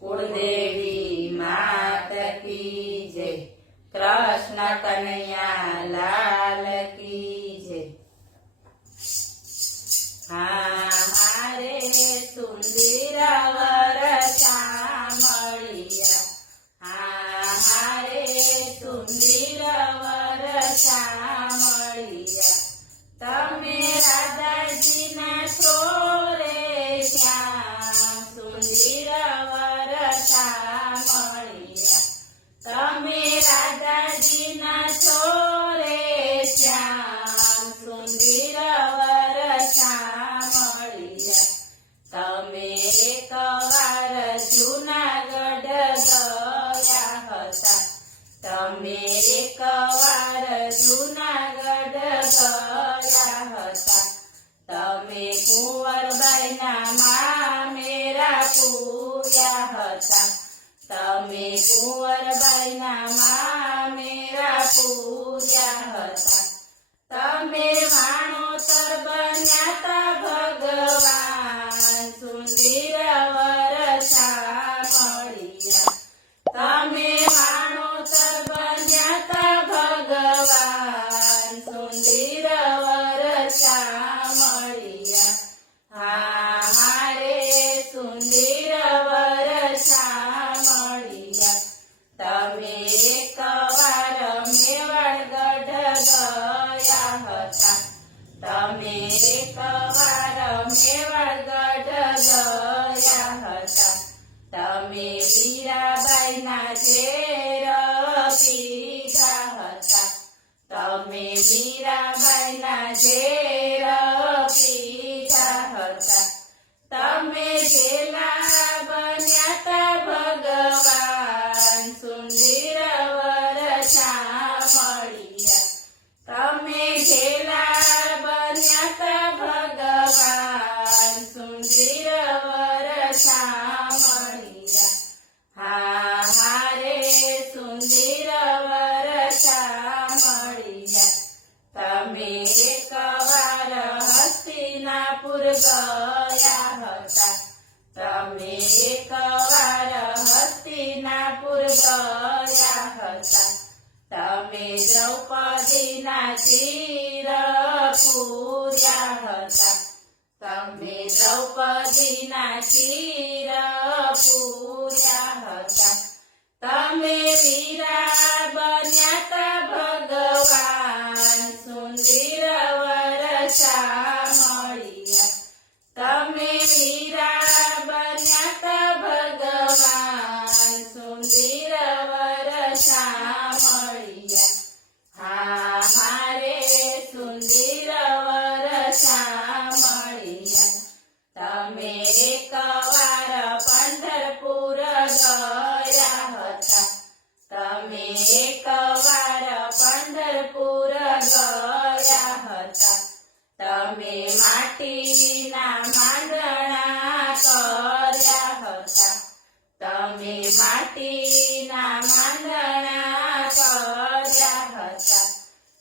कुलदेवी मात की जय। कृष्ण कन्हैया लाल की जय। हारे सुंदर वर श्यामळिया, हारे सुंदर वर श्यामळिया, तमे राधाजी ना छोरे श्याम सुंदर वर श्यामळिया, तमे राधाजी ना छोरे श्याम सुंदर वर श्यामळिया, तमे एकवार जूनागढ़ गया हता, तमे एकवार जूनागढ़ गया हता, तमे कुंवरबाई ना मामेरा पूर्या हता, तमे कुंवरबाई ना मामेरा पूर्या हता, तमे वाणोतर बन्या ता भगवान सुंदर वर श्यामळिया, तमे वाणोतर बन्या ता भगवान सुंदर वर श्यामळिया, हारे सुंदर वर श्यामळिया, तमे एकवार मेवाड़गढ़ गया हता, तमे एकवार मेवाड़गढ़ गया हता, तमे मीराबाई ना झेर पीधा हता, तमे मीराबाई ना झेर पीधा हता, तमे झेला बन्या ता भगवान सुंदर वर श्यामळिया, तमे झेला बन्या ता भगवान सुंदर वर श्यामळिया, हारे सुंदर वर श्यामळिया, तमे एकवार हस्तिनापुर गया हता, तमे एकवार हस्तिनापुर गया हता, तमे द्रौपदी ना चीर पूर्या हता, तमे द्रौपदी ना चीर पूर्या हता, तमे वीरा बन्या ता भगवान सुंदर वर श्यामळिया, तमे वीरा बन्या ता भगवान सुंदर वर श्यामळिया, हारे सुंदर वर श्यामळिया, तमे एकवार पंढरपुर गया हता, तमे एकवार पंढरपुर गया हता, तमे माटीना मांडणा कर्या हता, तमे माटीना मांडणा कर्या हता,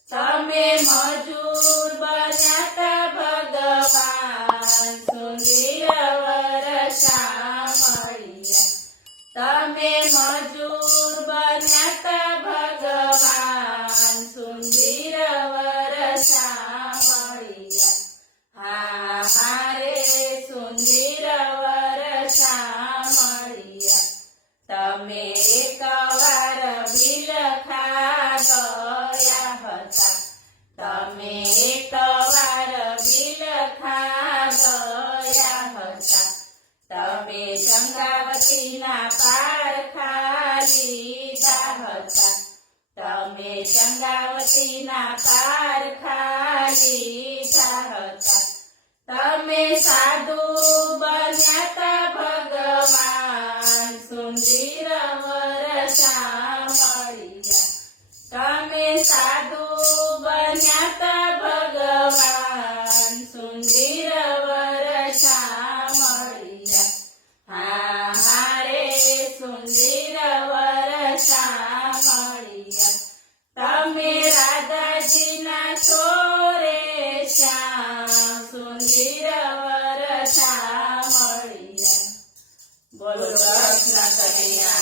तमे मजूर बन्या ता भगवान सुंदर वर श्यामळिया, तमे मजूर बन्या ता भगवान सुंदर वर श्यामळिया, हारे सुंदर वर श्यामळिया, तमे एकवार बिलखा गया हता, तमे एकवार बिलखा गया हता, तमे गंगावती ना पारखा लीधा हता, तमे गंगावती ना पारखा लीधा हता, तमे साधु बन्या ता भगवान सुंदर वर श्यामळिया, तमे साधु बन्या ता भगवान सुंदर वर श्यामळिया, हारे सुंदर वर श्यामळिया, तमे राधाजी ना छोरे श्याम सुंदर वर श्यामळिया। बोलो कृष्ण કનૈયા